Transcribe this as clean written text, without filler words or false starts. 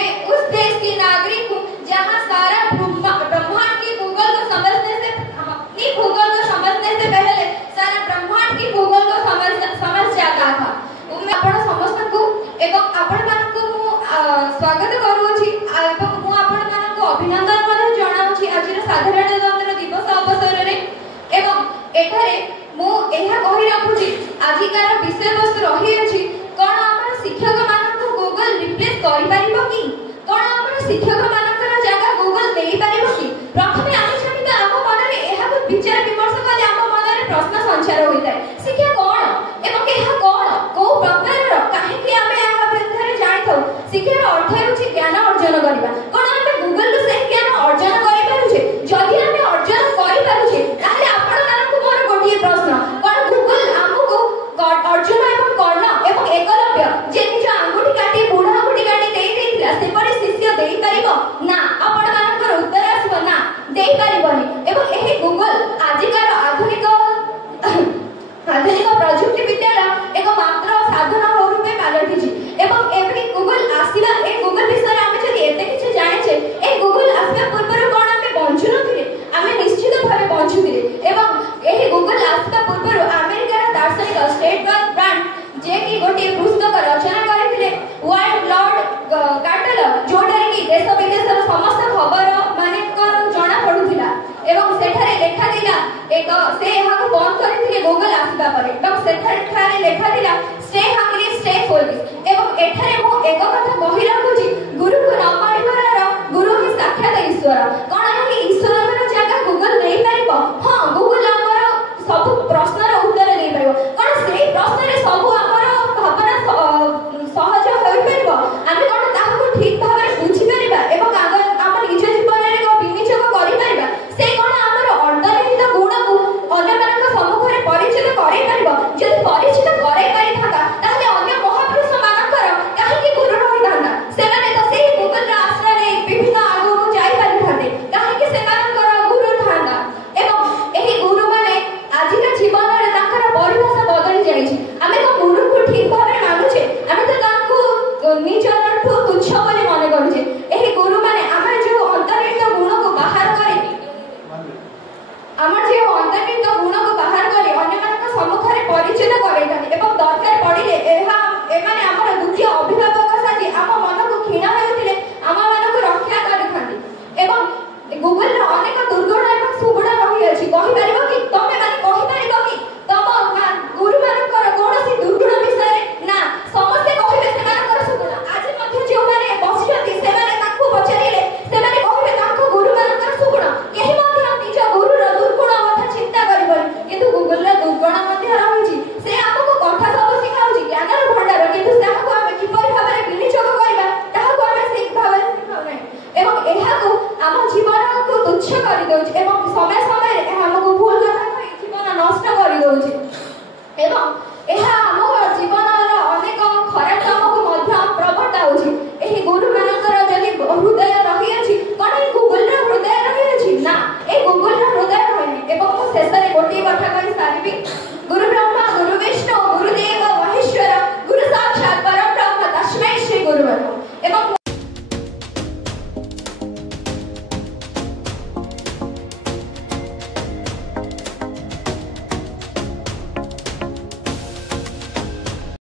मैं उस देश की नागरिक हूँ जहाँ सारा ब्रह्मांड की भूगोल को समझने से, अपनी भूगोल को समझने से पहले सारा ब्रह्मांड की भूगोल को समझ जाता था। मैं आपण समस्त को एवं आपण मान को स्वागत करूँगी एवं मु आपण मान को अभिनंदन ମଧ୍ୟ जणाउछि आजिर साधारणतंत्र दिवस अवसर रे। एवं एठारे मु एहा कहि राखुछि आजिकार विषय वस्तु रही अछि कोन हमर शिक्षक मानक गूगल रिप्लेस करि परिबो कि, कोन हमर शिक्षक मानकर जगह गूगल देई परिबो कि। प्रथमे आमे जमिता आम मनरे एहा को विचार विमर्श कले आम मनरे प्रश्न संचार होइताय शिक्षा कोन एवं एहा कोन को प्रकार काहे कि आमे एहा विषय जानिथौ। शिक्षार अर्थ हेउछि ज्ञान अर्जन करबा। कोन आमे गूगल से ज्ञान अर्जन करि पारुछे? जदि आमे अर्जन करि पारुछे ताले आपण मानक मोर गोटिए प्रश्न, कोन गूगल हमको अर्जुन एवं कर्ण एवं एकलव्य जे निज आंगुठी काटी बुढ़ा आंगुठी काटी देई देइथिला सेपरि शिष्य देई परिबो ना? आपण मानकर उत्तर आसबो ना, देई परिबोनी। एवं एही गूगल आजिकार आधुनिक प्रजुक्ति विद्यार एक मात्र साधन रूपे पालटिछि। एवं एवरी गूगल आसीला ए गूगल विषय आमे जदि एते किछि जानिछे ए गूगल आसीबा पूर्वरु कोन आमे बंचु नथिले? आमे निश्चित भाबे बंचुथिले। एवं एही गूगल आसीबा पूर्वरु अमेरिकार दार्शनिक स्टेट ब्रांड जे कि गोटे पुस्तक रचना करथिले वर्ल्ड लॉर्ड कैटलॉग, जोडा कि देश विदेशर समस्त खबर माने को जणा पडुथिला। एवं सेठारे लेखा दिला एक से एहा को बंद करथिले गूगल आसीबा परे। एवं सेठारे लेखा दिला स्टे हंग्री स्टे फोलिश। एवं एठारे मो एक कथा कहि राखुछि गुरु को न मानिबार गुरु ही साक्षात ईश्वर। कोन कि ईश्वरर जगह गूगल देई परिबो? हां, गूगल हमर सब प्रश्नर उत्तर देई परिबो। कोन सेही प्रश्न रे सब हमर भावना सहज होई परिबो? आमे कोन ताहाको ठीक भाबरे बुझि परिबा एवं हमर निज जीवन रे को विनियोग करि परिबा? से कोन हमर अंतर्निहित गुण को अन्य मानक सम्मुख रे परिचित करै परिबो? जदि परिचित करै पारि थाका ताले अन्य महापुरुष मानकर काहे गुरु रहि थांदा? सेमाने तो सेही गूगल रा आश्रय रे विभिन्न आगु जाई पारि थाते काहे कि सेमानकर गुरु थांदा। एवं एही गुरु माने आजिका जीवन रे ताकर परिभाषा बदली जाईछि। आमे तो गुरु को ठीक भाबरे मानुछे, आमे तो ताको निजर ठु तुच्छ बोली माने करूछे। एही गुरु माने आमे जो अंतर्निहित गुण को बाहर करे, आमर जे अंतर्निहित गुण को बाहर करे अन्य मानक सम्मुख रे परिचित करैतानि एवं दरकार पड़िले एहा एमाने हमर दुखी अभिभावक साथी आम मन को क्षीण होइथिले आम मन को रक्षा करिथांती। एवं गूगल रो अनेक दुर्गुण एवं सुगुण रही अछि। कहि परिबो कि तमे माने कहि परिबो कि तम गुरु मानकर कोनोसी दुर्गुण विषय ना? समस्त कहिबे सेमानकर सुगुण। आज मध्ये जे माने बसिछथि सेमाने ताकू पछारिले सेमाने कहिबे ताको गुरु मानकर सुगुण। केहि मध्ये निज गुरु रो दुर्गुण कथा चिंता करिबोनी, किंतु गूगल रो दुर्गुण मध्ये रहिछि। से हमको कथा सब सिखाउछि ज्ञानर भंडार, किंतु ताहाको आमे किपरि भाबरे विनियोग करिबा ताहाको आमे ठीक भाबरे सिखाउ नै। एवं एहाको आम जीवन को तुच्छ करि दउछि एवं समय समय रे हमको भूल कथा कहि जीवन नष्ट करि दउछि। एवं एहा हम जीवन रो अनेक खराब काम को मध्य प्रवर्ताउछि। एही गुरु मानकर जदि हृदय रहि अछि कोन ए गूगल रो हृदय रहि अछि? ना, ए गूगल रो हृदय रहि। एवं मु शेष रे गोटे कथा कहि सारिबी। गुरु ब्रह्मा गुरु विष्णु